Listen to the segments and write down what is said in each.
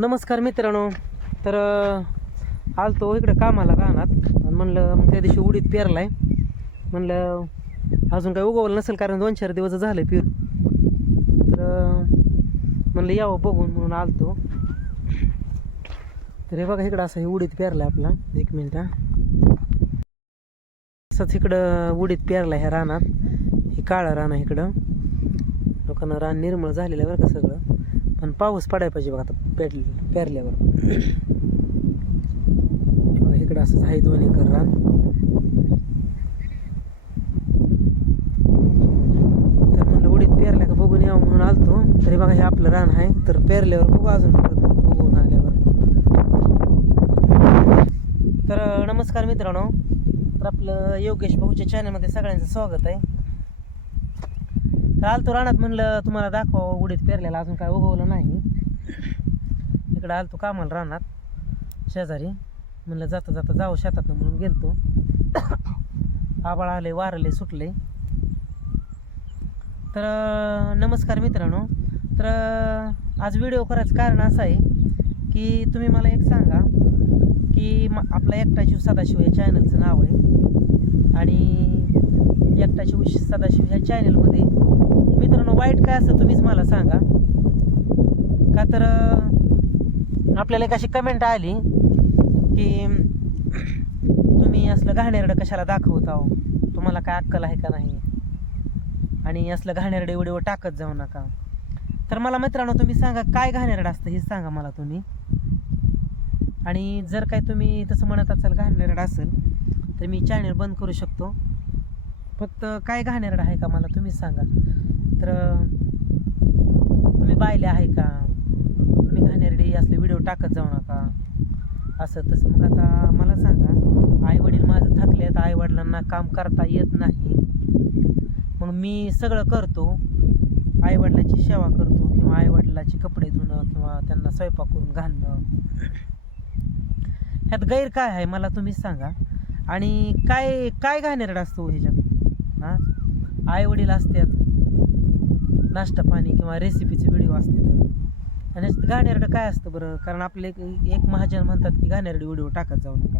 नमस्कार मित्रांनो. तर आलतो इकडं कामाला राहणार आणि म्हणलं मग त्या दिवशी उडीत पेरलाय. म्हणलं अजून काही उगवलं नसेल कारण दोन चार दिवस झालं पेर तर म्हणलं यावं बघून म्हणून आलतो. तर हे बघा इकडं असं हे उडीत पेरलाय आपला. एक मिनिट असंच इकडं उडीत पेरलाय ह्या रानात. हे काळं रान आहे इकडं. लोकांना रान निर्मळ झालेलं आहे बरं का सगळं. पण पाऊस पडायला पाहिजे बघा आता पेर पेरल्यावर. हे बघा इकडं असंच आहे दोन एकर रान. तर म्हणलं उडीत पेरल्या का बघून यावं म्हणून आलतो. तरी बघा हे आपलं रान आहे. तर पेरल्यावर बघू अजून परत बघून आल्यावर. तर नमस्कार मित्रांनो. तर आपलं योगेश भाऊच्या चॅनलमध्ये सगळ्यांचं स्वागत आहे. आलतो रानात म्हणलं तुम्हाला दाखवा उडीत पेरलेला अजून काय उगवलं नाही. इकडं आलतो कामाला रानात शेजारी. म्हणलं जाता जाता जावं शेतात म्हणून गेलतो. आबाळ आले वारले सुटले. तर नमस्कार मित्रांनो. तर आज व्हिडिओ करायचं कारण असं आहे की तुम्ही मला एक सांगा की म आपला एकटा जीव सदाशिव या चॅनलचं नाव आहे. आणि एकटा जीव सदाशिव ह्या चॅनलमध्ये मित्रांनो वाईट काय असतं तुम्हीच मला सांगा. का तर आपल्याला एक अशी कमेंट आली की तुम्ही असलं घाणेरडं कशाला दाखवत आहो? तुम्हाला काय अक्कल आहे का नाही? आणि असलं घाणेरडं एवढं टाकत जाऊ नका. तर मला मित्रांनो तुम्ही सांगा काय घाणेरडं असतं हे सांगा मला तुम्ही. आणि जर काय तुम्ही तसं म्हणत असाल घाणेरडं असेल तर मी चॅनल बंद करू शकतो. फक्त काय घाणेरडं आहे का मला तुम्हीच सांगा. तर तुम्ही बायले आहे का? तुम्ही घाणेरडे असले व्हिडिओ टाकत जाऊ नका. असं तसं मग आता मला सांगा. आई वडील माझं थकले आहेत आई वडिलांना काम करता येत नाही. मग मी सगळं करतो. आईवडिलाची सेवा करतो किंवा आई वडिलाचे कपडे धुणं किंवा त्यांना स्वयंपाक करून घालणं. ह्यात गैर काय आहे मला तुम्हीच सांगा. आणि काय काय घाणेरडा असतो हो ह्याच्यात? हां? आई वडील असतात. नाश्ता पाणी किंवा रेसिपीचे व्हिडिओ असतात. आणि ह्याच्यात घाणेरडं काय असतं बरं? कारण आपले एक एक महाजन म्हणतात की घाणेरडे व्हिडिओ टाकत जाऊ नका.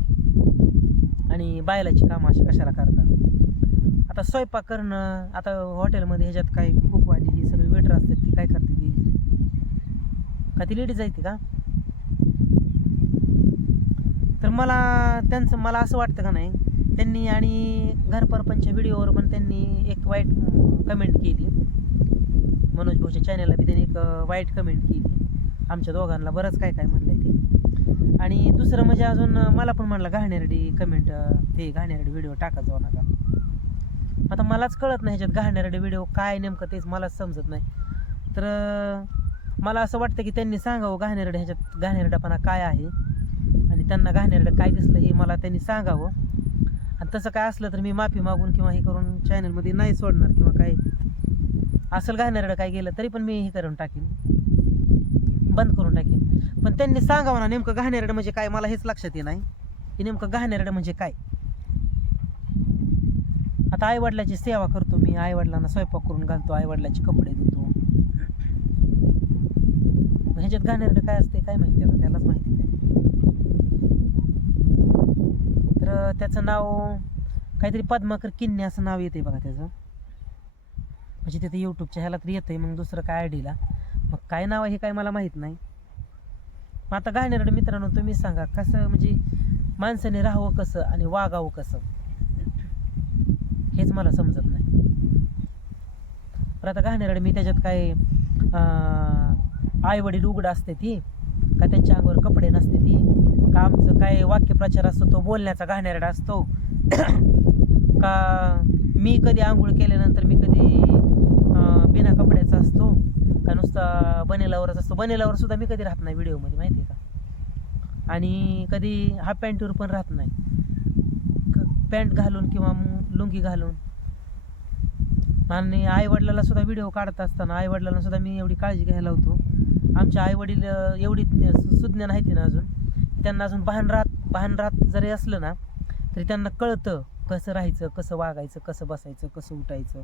आणि बायलाची कामं अशी कशाला करता? आता स्वयंपाक करणं आता हॉटेलमध्ये ह्याच्यात काय कुकवाली ही सगळी वेटर असतात ती काय करते ती? का ती लेडीज आहे ती का? तर मला त्यांचं मला असं वाटतं का नाही त्यांनी आणि घरपरपंच्या व्हिडिओवर पण त्यांनी एक वाईट कमेंट केली. मनोज भाऊच्या चॅनलला बी त्यांनी एक वाईट कमेंट केली. आमच्या दोघांना बरंच काय काय म्हणलं आहे ते. आणि दुसरं म्हणजे अजून मला पण म्हणलं घाणेरडी कमेंट ते घाणेरडी व्हिडिओ टाका जाऊ नका. आता मलाच कळत नाही ह्याच्यात घाणेरडी व्हिडिओ काय नेमकं तेच मलाच समजत नाही. तर मला असं वाटतं की त्यांनी सांगावं घाणेरडी ह्याच्यात घाणेरडेपणा काय आहे. आणि त्यांना घाणेरडं काय दिसलं हे मला त्यांनी सांगावं. आणि तसं काय असलं तर मी माफी मागून किंवा हे करून चॅनलमध्ये नाही सोडणार किंवा काय. असेल घाणेरडं काय गेलं तरी पण मी हे करून टाकेन. बंद करून टाकेन. पण त्यांनी सांगावं ना नेमकं घाणेरडं म्हणजे काय? मला हेच लक्षात येत नाही. की नेमकं घाणेरडं म्हणजे काय? आता आईवडिलाची सेवा करतो मी. आईवडिलांना स्वयंपाक करून घालतो आईवडिलाचे कपडे धुतो. ह्याच्यात घाणेरडं काय असते काय माहिती आता? त्यालाच माहिती काय? तर त्याचं नाव काहीतरी पद्माकर किन्ने असं नाव येते बघा त्याचं. म्हणजे तिथे यूट्यूबच्या ह्याला तर येतंय मग दुसरं काय आयडीला मग काय नाव आहे हे काय मला माहीत नाही. मग आता घाणेरडं मित्रांनो तुम्ही सांगा कसं म्हणजे माणसाने राहावं कसं आणि वागावं कसं? हेच मला समजत नाही. तर आता घाणेरडं मी त्याच्यात काय आई वडील उघड असते ती का त्यांच्या अंगावर कपडे नसते ती का आमचं काय वाक्यप्रचार असतो तो बोलण्याचा घाणेरडा असतो. का मी कधी आंघोळ केल्यानंतर मी कधी बिना कपड्याचा असतो? का नुसता बनेलावरच असतो? बनेलावर सुद्धा मी कधी राहत नाही व्हिडिओमध्ये माहिती आहे का? आणि कधी हाफ पॅन्टवर पण राहत नाही. पॅन्ट घालून किंवा मग लुंगी घालून. आणि आईवडिलाला सुद्धा व्हिडिओ काढत असताना आईवडिलांना सुद्धा मी एवढी काळजी घ्यायला होतो आमच्या आईवडील एवढी सुज्ञ नाहीती ना अजून. त्यांना अजून भान राहत भान राहत जरी असलं ना तरी त्यांना कळतं कसं राहायचं कसं वागायचं कसं बसायचं कसं उठायचं.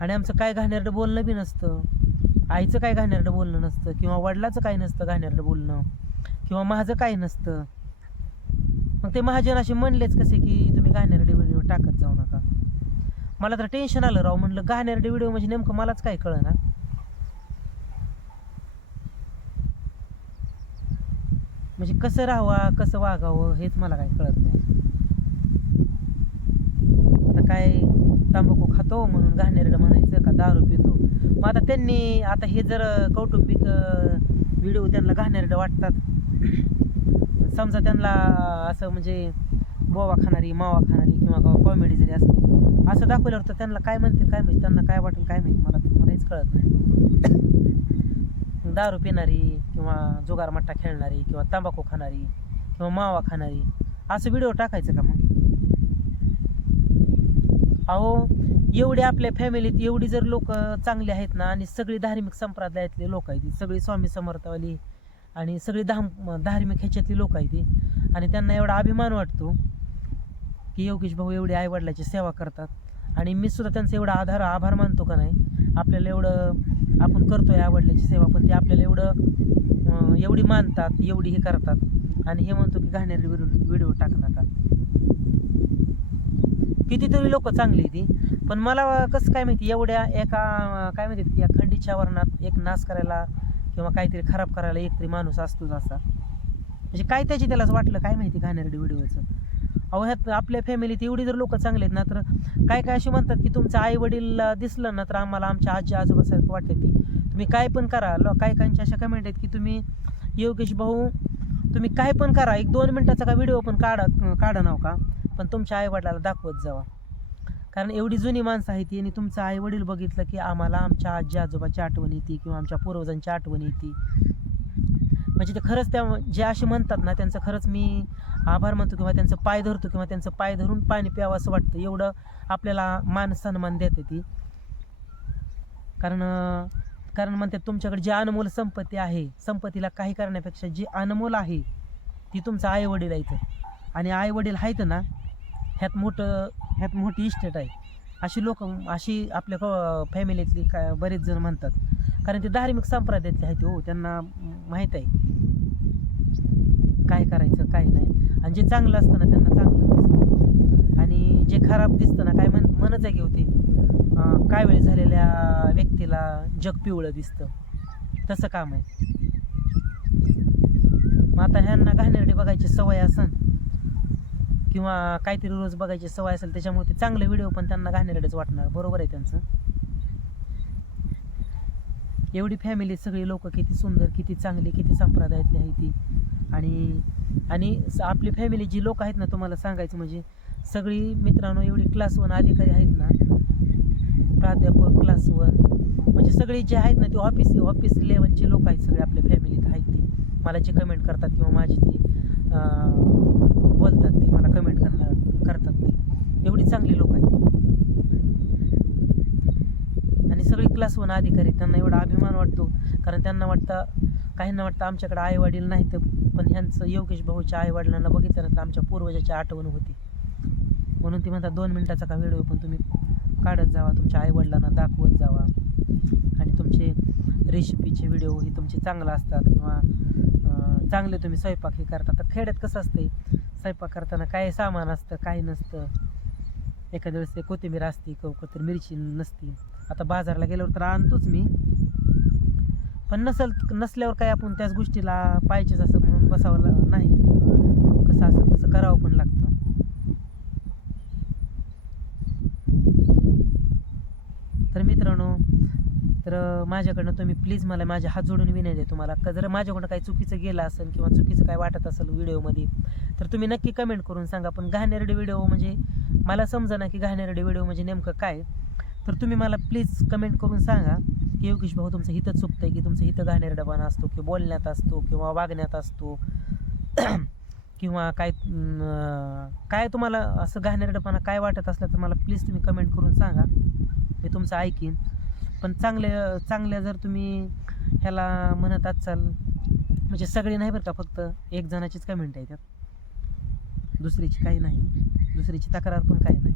आणि आमचं काय घाणेरडं बोलणं बी नसतं. आईचं काय घाणेरडं बोलणं नसतं किंवा वडिलाचं काय नसतं घाणेरडं बोलणं किंवा माझं काय नसतं. मग ते महाजन असे म्हणलेच कसे की तुम्ही घाणेरडे व्हिडिओ टाकत जाऊ नका. मला तर टेन्शन आलं राव म्हणलं घाणेरडे व्हिडिओ म्हणजे नेमकं मलाच काय कळना? म्हणजे कसं राहावा कसं वागावं हेच मला काही कळत नाही. आता काय तंबाखू खातो म्हणून घाणेरडं म्हणायचं का दारू पितो? मग आता त्यांनी आता हे जर कौटुंबिक व्हिडिओ त्यांना घाणेरडं वाटतात. समजा त्यांना असं म्हणजे गोवा खाणारी मावा खाणारी किंवा कॉमेडी जरी असली असं दाखवल्यावर तर त्यांना काय म्हणतील काय माहिती त्यांना काय वाटेल काय माहिती मला मलाच कळत नाही. दारू पिणारी किंवा जुगार मट्टा खेळणारी किंवा तंबाखू खाणारी किंवा मावा खाणारी असं व्हिडिओ टाकायचं का मग? अहो एवढे आपल्या फॅमिलीत एवढी जर लोक चांगली आहेत ना आणि सगळी धार्मिक संप्रदायातली लोक आहेत सगळी स्वामी समर्थवाली आणि सगळी धाम धार्मिक ह्याच्यातली लोक आहेत. ती आणि त्यांना एवढा अभिमान वाटतो की योगेश भाऊ एवढी आईवडिलाची सेवा करतात. आणि मी सुद्धा त्यांचा एवढा आधार आभार मानतो का नाही? आपल्याला एवढं आपण करतो आहे आवडल्याची सेवा पण ते आपल्याला एवढं एवढी मानतात एवढी हे करतात. आणि हे म्हणतो की घाणेरडे व्हिडिओ टाक नका. कितीतरी लोक चांगली ती पण मला कसं काय माहिती एवढ्या एका काय माहिती या खंडीच्या वर्णात एक नाश करायला किंवा काहीतरी खराब करायला एक तरी माणूस असतोच असा. म्हणजे काय त्याची त्यालाच वाटलं काय माहिती घाणेरडी व्हिडिओचं? अहो ह्यात आपल्या फॅमिलीत एवढी जर लोक चांगले आहेत ना तर काय काय असे म्हणतात की तुमचं आई वडील दिसलं ना तर आम्हाला आमच्या आजी आजोबासारखं वाटते ती. तुम्ही काय पण करा लो काय काहींच्या अशा कमेंट आहेत की तुम्ही योगेश भाऊ तुम्ही काय पण करा एक दोन मिनटाचा का व्हिडिओ पण काढा काढा नाव का पण तुमच्या आई वडिलाला दाखवत जावा. कारण एवढी जुनी माणसं आहे ती आणि तुमचं आई वडील बघितलं की आम्हाला आमच्या आजी आजोबाची आठवण येते किंवा आमच्या पूर्वजांची आठवण येते. म्हणजे ते खरंच त्या जे असे म्हणतात ना त्यांचं खरंच मी आभार मानतो किंवा त्यांचं पाय धरतो किंवा त्यांचं पाय धरून पाणी प्यावं असं वाटतं. एवढं आपल्याला मान सन्मान देते ती. कारण कारण म्हणतात तुमच्याकडे जी अनमोल संपत्ती आहे संपत्तीला काही करण्यापेक्षा जी अनमोल आहे ती तुमचं आई वडील आहे आणि आई वडील आहेत ना ह्यात मोठं ह्यात मोठी इस्टेट आहे. अशी लोक अशी आपल्या फॅमिलीतली का बरेच जण म्हणतात. कारण ते धार्मिक संप्रदायातले आहेत हो त्यांना माहीत आहे. काय करायचं काय नाही. आणि जे चांगलं असतं ना त्यांना चांगलं दिसतं. आणि जे खराब दिसतं ना काय म्हण म्हणच आहे की होते. काय वेळ झालेल्या व्यक्तीला जग पिवळं दिसतं. तसं काम आहे. मग आता ह्यांना घाणेरडे बघायची सवय असेल किंवा काहीतरी रोज बघायची सवय असेल त्याच्यामुळे ते चांगले व्हिडिओ पण त्यांना घाणेरडेच वाटणार. बरोबर आहे त्यांचं? एवढी फॅमिली सगळी लोक किती सुंदर किती चांगली किती संप्रदायातली आहे ती. आणि आणि स- आपली फॅमिली जी लोक आहेत ना तुम्हाला सांगायचं म्हणजे सगळी मित्रांनो एवढी क्लास वन अधिकारी आहेत ना प्राध्यापक क्लास वन म्हणजे सगळी जे आहेत ना ते ऑफिस ऑफिस लेवलचे लोक आहेत सगळे आपल्या फॅमिलीत आहेत ते. मला जे कमेंट करतात किंवा माझे जे बोलतात ते मला कमेंट करणार करतात ते. एवढी चांगली लोक आहेत ते. आणि सगळी क्लास वन अधिकारी त्यांना एवढा अभिमान वाटतो कारण त्यांना वाटतं काहींना वाटतं आमच्याकडे आई वडील नाही तर पण ह्यांचं योगेश भाऊच्या आई वडिलांना बघितलं तर आमच्या पूर्वजाची आठवण होती. म्हणून ती म्हणतात दोन मिनटाचा का व्हिडिओ पण तुम्ही काढत जावा तुमच्या आई वडिलांना दाखवत जावा. आणि तुमचे रेसिपीचे व्हिडिओ हे तुमचे चांगला असतात किंवा चांगले तुम्ही स्वयंपाक हे करता. तर खेड्यात कसं असते स्वयंपाक करताना काय सामान असतं काही नसतं? एखाद्या वेळेस ते कोथिंबीर असते किंवा कोथिंबीर मिरची नसती. आता बाजारला गेल्यावर तर आणतोच मी. पण नसल नसल्यावर काय आपण त्याच गोष्टीला पाहिजेच असं म्हणून बसावं ला- नाही. कसं असं तसं करावं पण लागतं. तर मित्रांनो तर माझ्याकडनं तुम्ही प्लीज मला माझे हात जोडून विनंती आहे तुम्हाला. का जर माझ्याकडनं काही चुकीचं गेलं असेल किंवा चुकीचं काय वाटत असेल व्हिडिओमध्ये तर तुम्ही नक्की कमेंट करून सांगा. पण घाणेरडे व्हिडिओ म्हणजे मला समजा ना की घाणेरडे व्हिडिओ म्हणजे नेमकं काय? तर तुम्ही मला प्लीज कमेंट करून सांगा. की योगेश भाऊ तुमचं हितच चुकतं आहे की तुमचं हित घाणेरडेपणा असतो की बोलण्यात असतो किंवा वागण्यात असतो. किंवा काय काय तुम्हाला असं घाणेरडेपणा काय वाटत असलं तर मला प्लीज तुम्ही कमेंट करून सांगा. मी तुमचं ऐकीन. पण चांगल्या चांगल्या जर तुम्ही ह्याला म्हणत असाल म्हणजे सगळी नाही बरं का फक्त एक जणाचीच कमेंट आहे त्यात दुसरीची काही नाही. दुसरीची तक्रार पण काही नाही.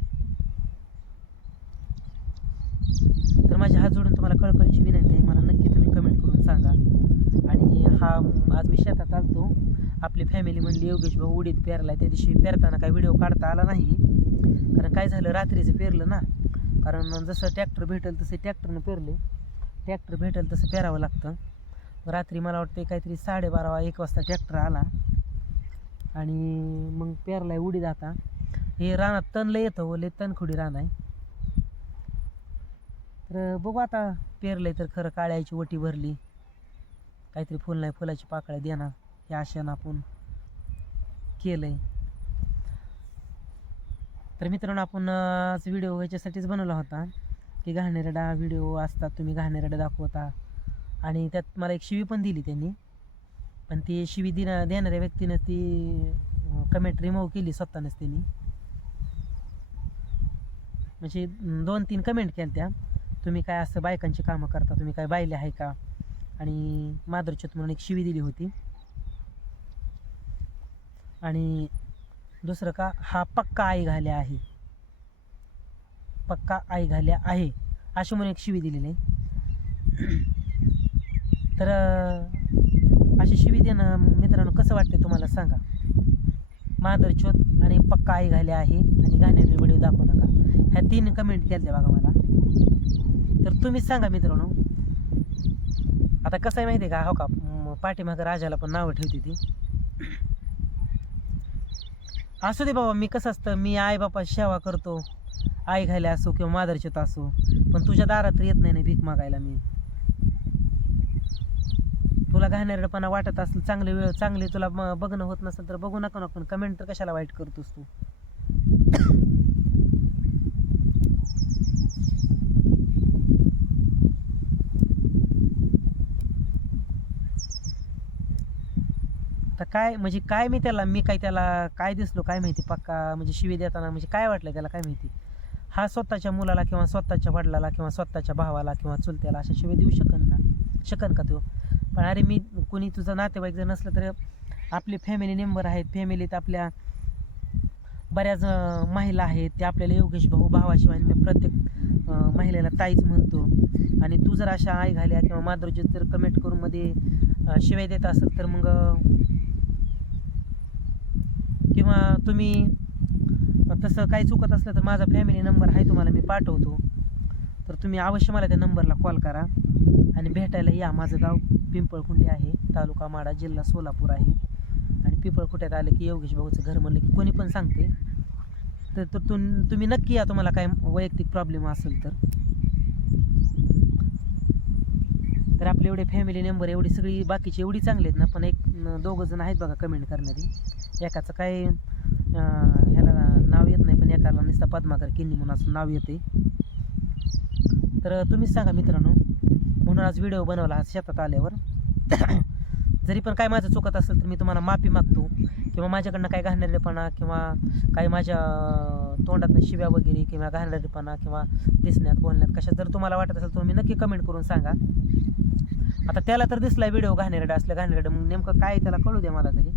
तर माझ्या हात जोडून तुम्हाला कळकळीची विनंती आहे. मला नक्की तुम्ही कमेंट करून सांगा. आणि हा आज मी शेतात आलतो. आपली फॅमिली म्हणली योगेश भाऊ उडीत पेरला त्या दिवशी पेरताना काही व्हिडिओ काढता आला नाही. कारण काय झालं रात्रीचं पेरलं ना. कारण जसं ट्रॅक्टर भेटेल तसं ट्रॅक्टरनं पेरले. ट्रॅक्टर भेटेल तसं पेरावं लागतं. रात्री मला वाटतं काहीतरी साडेबारा एक वाजता ट्रॅक्टर आला. आणि मग पेरलाय उडीद आता. हे रानात तण लय येतं व लय तणखुडी रान आहे. तर बघू आता पेरलंय तर खरं काळ्याची वटी भरली. काहीतरी फुल नाही फुलाची पाकळ्या देणार. या आशेनं आपण केलंय. तर मित्रांनो आपण आज व्हिडिओ ह्याच्यासाठीच बनवला होता की घाणेरडा व्हिडिओ असतात तुम्ही घाणेरडा दाखवता. आणि त्यात मला एक शिवी पण दिली त्यांनी. पण ती शिवी दिना देणाऱ्या व्यक्तीनं ती कमेंट रिमूव्ह केली स्वतःनंच त्यांनी. म्हणजे दोन तीन कमेंट केल्या त्या तुम्ही काय असं बायकांची कामं करता? तुम्ही काय बायले आहे का? आणि माधुरच्यात म्हणून एक शिवी दिली होती. आणि दुसरं का? हा पक्का आई घाल्या आहे. पक्का आई घाल्या आहे. अशी म्हणून एक शिवी दिलेली आहे. तर अशी शिवी देणं मित्रांनो कसं वाटते तुम्हाला सांगा? माधुरच्योत आणि पक्का आई घाल्या आहे. आणि गाण्याचे व्हिडिओ दाखवू नका. ह्या तीन कमेंट केल्या बघा मला. तर तुम्हीच सांगा मित्रांनो. आता कसं आहे माहिती आहे का? हो का? पाठीमागं राजाला पण नावं ठेवते ती. असू दे बाबा मी कसं असतं मी आई बापा सेवा करतो आई घायला असो किंवा मादरच्यात असो पण तुझ्या दारात येत नाही ना भीक मागायला मी. तुला घाणेरडपणा वाटत असेल चांगले वेळ चांगली तुला बघणं होत नसेल तर बघू नका नको कमेंट तर कशाला वाईट करतोस तू? काय म्हणजे काय मी त्याला मी काय त्याला काय दिसलो काय माहिती पक्का म्हणजे शिवी देताना म्हणजे काय वाटलं त्याला काय माहिती? हा स्वतःच्या मुलाला किंवा स्वतःच्या वडिलाला किंवा स्वतःच्या भावाला किंवा चुलत्याला अशा शिवी देऊ शकन ना? शकन का तो? पण अरे मी कुणी तुझं नातेवाईक जर नसलं तर आपले फॅमिली मेंबर आहेत फॅमिलीत आपल्या बऱ्याच महिला आहेत ते आपल्याला योगेश भाऊ भावाशिवाय मी प्रत्येक महिलेला ताईच म्हणतो. आणि तू जर अशा आई घाल्या किंवा माधुरजी जर कमेंट करून मध्ये शिवाय देत असेल तर मग किंवा तुम्ही तसं काही चुकत असलं तर माझा फॅमिली नंबर आहे तुम्हाला मी पाठवतो. तर तुम्ही अवश्य मला त्या नंबरला कॉल करा आणि भेटायला या. माझं गाव पिंपळखुंडी आहे तालुका माडा जिल्हा सोलापूर आहे. आणि पिंपळखुट्यात आलं की योगेश भाऊचं घर म्हणलं की कोणी पण सांगते. तर तर तुम तुम्ही नक्की या. तुम्हाला काय वैयक्तिक प्रॉब्लेम असेल तर. तर आपले एवढे फॅमिली मेंबर एवढी सगळी बाकीची एवढी चांगली आहेत ना पण एक दोघं जण आहेत बघा कमेंट करणारी. एकाचं काय ह्याला नाव येत नाही पण एकाला नुसता पद्माकर किन्नी म्हणून असं नाव येते तर तुम्हीच सांगा मित्रांनो म्हणून आज व्हिडिओ बनवला आज शेतात आल्यावर. जरी पण काय माझं चुकत असेल तर मी तुम्हाला माफी मागतो किंवा माझ्याकडनं काय घाणेरडेपणा किंवा काही माझ्या तोंडातनं शिव्या वगैरे किंवा घाणेरडेपणा किंवा दिसण्यात बोलण्यात कशा जर तुम्हाला वाटत असेल तर तुम्ही नक्की कमेंट करून सांगा. आता त्याला तर दिसला व्हिडिओ घाणेरडा असल्या घाणेरडं मग नेमकं काय त्याला कळू दे मला तरी.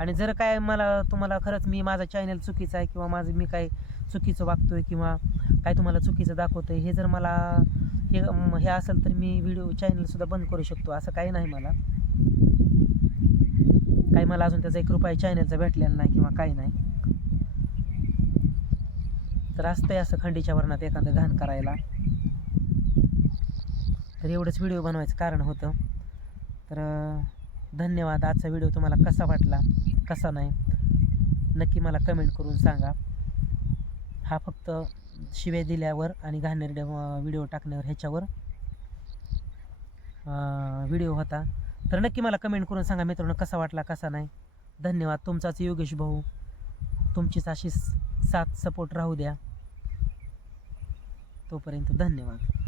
आणि जर काय मला तुम्हाला खरंच मी माझा चॅनल चुकीचा आहे किंवा माझं मी काय चुकीचं वागतोय किंवा काय तुम्हाला चुकीचं दाखवतोय हे जर मला हे हे असेल तर मी व्हिडिओ चॅनलसुद्धा बंद करू शकतो असं काही नाही मला. काही मला अजून त्याचा एक रुपया चॅनलचा भेटलेला नाही किंवा काही नाही. तर असतंय असं खंडीच्या वर्णात एखादं घाण करायला. तर एवढंच व्हिडिओ बनवायचं कारण होतं. तर धन्यवाद. आजचा व्हिडिओ तुम्हाला कसा वाटला? कसा नाही? नक्की मला कमेंट करून सांगा. हा फक्त शिव्या दिल्यावर आणि घाणेरड्या व्हिडिओ टाकण्यावर ह्याच्यावर व्हिडिओ होता. तर नक्की मला कमेंट करून सांगा मित्रांनो कसा वाटला कसा नाही. धन्यवाद. तुमचाच योगेश भाऊ. तुमचीच अशी साथ सपोर्ट राहू द्या. तोपर्यंत धन्यवाद.